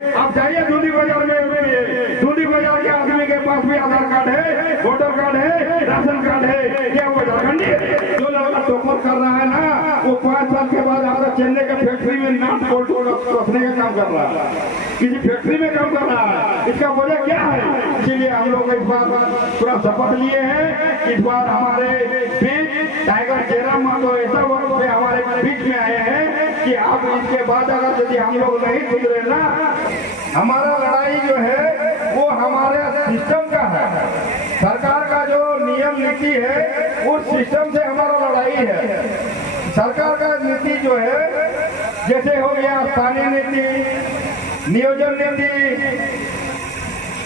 आप जाइए दूधी बाजार में, दूधी बाजार के आदमी के पास भी आधार कार्ड है, वोटर कार्ड है, राशन कार्ड है, क्या वो झारखंडी है? जो लड़का टोपर कर रहा है ना, वो 5 साल के बाद आपका चेन्नई के फैक्ट्री में नाम रखने का काम कर रहा है, किसी फैक्ट्री में काम कर रहा है। इसका वजह क्या है? इसीलिए हम लोग इस बार पूरा शपथ लिए हैं। इस बार हमारे बीच टाइगर जयराम माधव ऐसा वक्त पे हमारे बीच में आए हैं कि आप इसके बाद अगर यदि हम लोग नहीं सुधरे ना, हमारा लड़ाई जो है वो हमारे सिस्टम का है। सरकार का जो नियम नीति है उस सिस्टम से हमारा लड़ाई है। सरकार का नीति जो है जैसे हो गया स्थानीय नीति, नियोजन नीति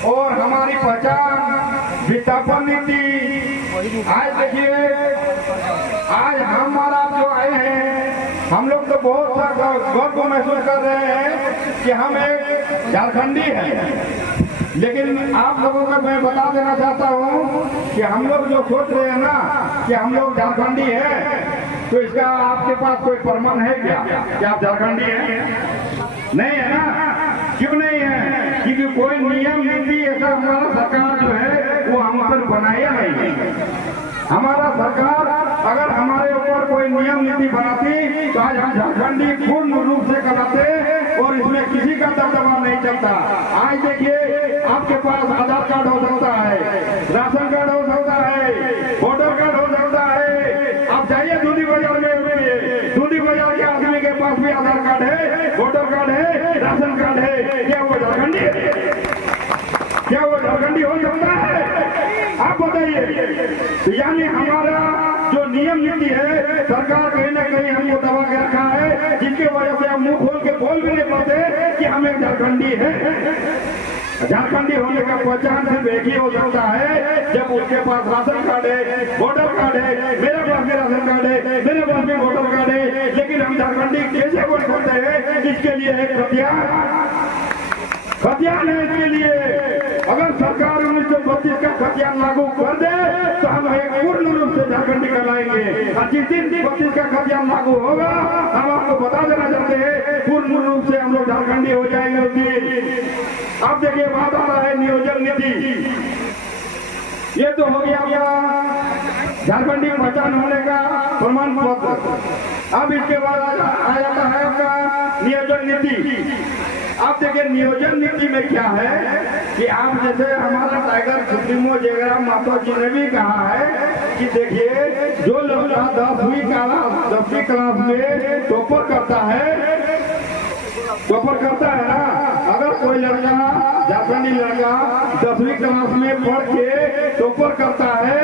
और हमारी पहचान विस्थापन नीति। आज देखिए, आज हमारा जो आए हैं, हम लोग तो बहुत सा गर्व महसूस कर रहे हैं कि हम एक झारखंडी हैं। लेकिन आप लोगों को मैं बता देना चाहता हूं कि हम लोग जो सोच रहे हैं ना कि हम लोग झारखंडी हैं, तो इसका आपके पास कोई प्रमाण है क्या कि आप झारखंडी हैं? नहीं है ना? क्यों नहीं है? क्योंकि कोई नियम नीति ऐसा हमारा सरकार जो है वो हम पर बनाया नहीं है। हमारा सरकार अगर हमारे ऊपर कोई नियम नीति बनाती तो आज हम झारखंडी पूर्ण रूप से कराते और इसमें किसी का दबदबा नहीं चलता। आज देखिए, आपके पास आधार कार्ड हो सकता है, राशन कार्ड हो सकता है, वोटर कार्ड हो सकता है। आप जाइए दूधी बाजार में, दूधी बाजार के आदमी के पास भी आधार कार्ड है, वोटर कार्ड है, राशन कार्ड है, क्या वो झारखंडी है? क्या वो झारखंडी हो सकता है? आप बताइए। यानी हमारा जो नियम नीति है, सरकार कहीं ना कहीं हमको दबा के रखा है, जिसकी वजह से हम मुंह खोल के बोल भी नहीं पाते कि हम एक झारखंडी है। झारखंडी होने का पहचान सिर्फ एक ही हो सकता है जब उसके पास राशन कार्ड है, वोटर कार्ड है। मेरे पास भी राशन कार्ड है, मेरे पास भी वोटर कार्ड है, लेकिन हम झारखंडी कैसे बोल सकते हैं? इसके लिए एक खतियान है। इसके लिए अगर सरकार 1932 का खतियान लागू कर दे तो हम एक पूर्ण रूप से झारखंडी कहलाएंगे। और जिस दिन 32 का खतियान लागू होगा, हम आपको बता देना चाहते हैं, पूर्ण रूप से हम लोग झारखंडी हो जाएंगे उस दिन। अब देखिए, बात आ रहा है नियोजन नीति। ये तो हो गया आपका झारखंडी पहचान होने का प्रमाण पत्र। अब इसके बाद आ जाता है आपका नियोजन नीति। आप देखिए, नियोजन नीति में क्या है कि आप जैसे हमारा टाइगर सुप्रीमो जयराम माधव जी ने भी कहा है कि देखिए, जो लड़का 10वीं क्लास में टॉपर करता है ना, अगर कोई लड़का झारखंडी लड़का 10वीं क्लास में पढ़ के टॉपर करता है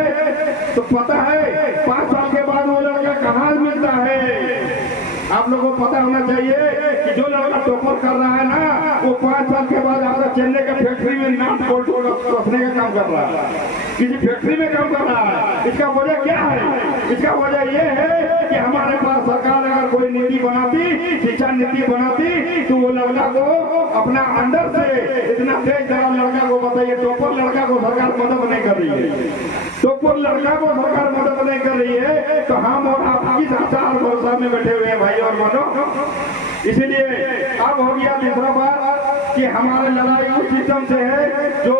तो पता है 5 साल के बाद वो लड़का कहाँ मिलता है? आप लोगों को पता होना चाहिए कि जो लड़का टॉपर कर रहा है ना, वो 5 साल के बाद आपका चेन्नई के फैक्ट्री में नाम रखने का काम कर रहा है, किसी फैक्ट्री में काम कर रहा है। इसका वजह क्या है? इसका वजह ये है कि हमारे पास सरकार अगर कोई नीति बनाती, शिक्षा नीति बनाती, तो वो लड़का को अपना अंदर से इतना तेज दराज लड़का को, बताइए, टॉपर लड़का को सरकार मदद नहीं कर रही है, टॉपर लड़का को सरकार मदद नहीं कर रही है, तो हम और आप किस आशा और भरोसा में बैठे हुए हैं भाई और बहनों? इसीलिए अब हो गया तीसरा बात कि हमारे लड़ाई उस सिस्टम से है जो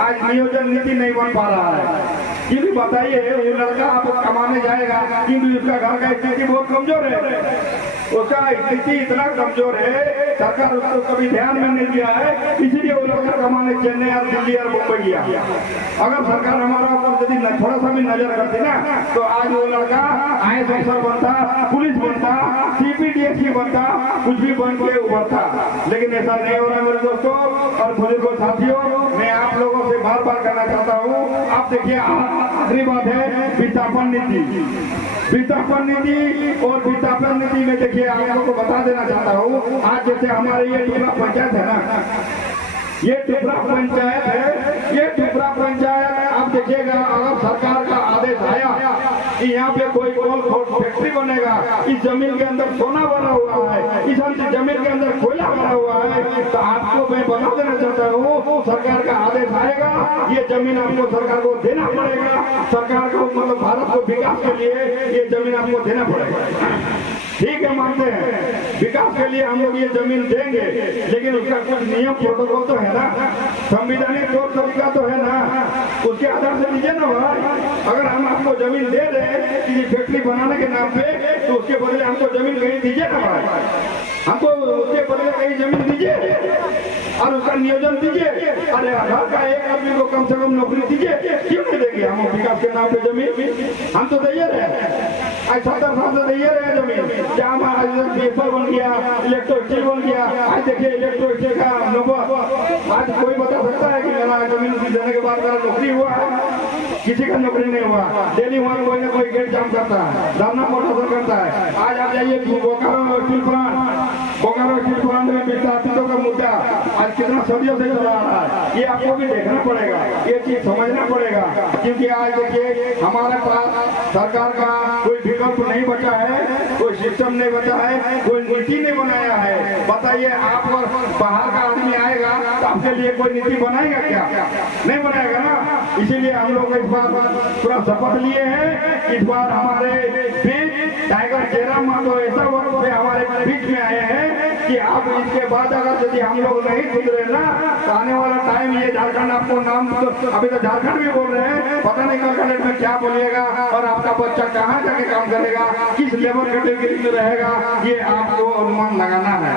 आज नियोजन नीति नहीं बन पा रहा है। क्योंकि बताइए, वो लड़का आप कमाने जाएगा क्योंकि उसका घर का स्थिति बहुत कमजोर है, उसका स्थिति इतना कमजोर है, सरकार उसको कभी ध्यान में नहीं दिया है, इसीलिए वो लड़का कमाने चेन्नई और दिल्ली और मुंबई गया। अगर सरकार हमारा ऊपर यदि थोड़ा सा भी नजर करती ना, तो आज वो लड़का IAS अफसर बनता, पुलिस बनता, CPDSC बनता, कुछ भी बन के उभरता। लेकिन ऐसा नहीं हो रहा मेरे दोस्तों और बुजुर्गों, साथियों। मैं आप लोगों से बार बार कहना चाहता हूँ, आप देखिए, आखिरी बात है विस्थापन नीति। विस्थापन नीति और विस्थापन नीति में देखिए, आप लोगों को बता देना चाहता हूँ, आज जैसे हमारे ये टुकड़ा पंचायत है ना, ये टुकड़ा पंचायत है, ये टुकड़ा पंचायत आप देखिएगा, अगर सरकार का आदेश आया कि यहाँ पे कोई कोल फैक्ट्री बनेगा, इस जमीन के अंदर सोना भरा हुआ है, इस जमीन के अंदर कोयला भरा हुआ है, तो आपको मैं बता देना चाहता हूँ, सरकार का आदेश आएगा, ये जमीन आपको सरकार को देना पड़ेगा। सरकार को, मतलब भारत को विकास के लिए ये जमीन आपको देना पड़ेगा। ठीक है, मानते हैं विकास के लिए हम लोग ये जमीन देंगे, लेकिन उसका कुछ नियम प्रोटोकॉल तो है ना, संविधानिक तौर तरीका तो है ना, उसके आधार से दीजिए ना भाई। अगर हम आपको जमीन दे रहे किसी फैक्ट्री बनाने के नाम पे, तो उसके बदले हमको जमीन कहीं दीजिए ना भाई, हमको उसके बदले कहीं जमीन दीजिए और उसका नियोजन दीजिए। अरे आधार का एक आदमी को कम से कम नौकरी दीजिए, क्यों नहीं देंगे हम विकास के नाम पे जमीन? हम तो दे रहे आज 70 साल से दे रहे जमीन, जहाँ आज पेपर बन गया, इलेक्ट्रो स्टील बन गया। आज देखिए इलेक्ट्रो स्टील का नंबर, आज कोई बता सकता है कि मेरा जमीन देने के बाद मेरा नौकरी हुआ है? किसी का नौकरी नहीं हुआ। डेली वहाँ कोई ना कोई गेट जाम करता है, धरना प्रदर्शन करता है। आज आप जाइए बोकारो स्टील प्लांट में विस्थापितों का मुद्दा आज कितना सदियों से चला आ रहा है, ये आपको भी देखना पड़ेगा, ये चीज समझना पड़ेगा। क्योंकि आज देखिए हमारे पास सरकार का कोई विकल्प नहीं बचा है, कोई सिस्टम नहीं बचा है, कोई नीति नहीं बनाया है। बताइए, आप बाहर का आदमी आएगा तो आपके लिए कोई नीति बनाएगा क्या? नहीं बनाएगा ना। इसीलिए हम लोग इस बार पूरा शपथ लिए हैं। इस बार हमारे बीच टाइगर जयराम माधव ऐसा वक्त पे हमारे बीच में आए हैं कि आप इसके बाद अगर यदि हम लोग नहीं सुधरे ना, तो आने वाला टाइम ये झारखंड आपको नाम तो अभी तो झारखंड भी बोल रहे हैं, पता नहीं कल में क्या बोलिएगा और आपका बच्चा कहाँ जाके काम करेगा, किस लेबर कैटेगरी में रहेगा, ये आपको अनुमान लगाना है।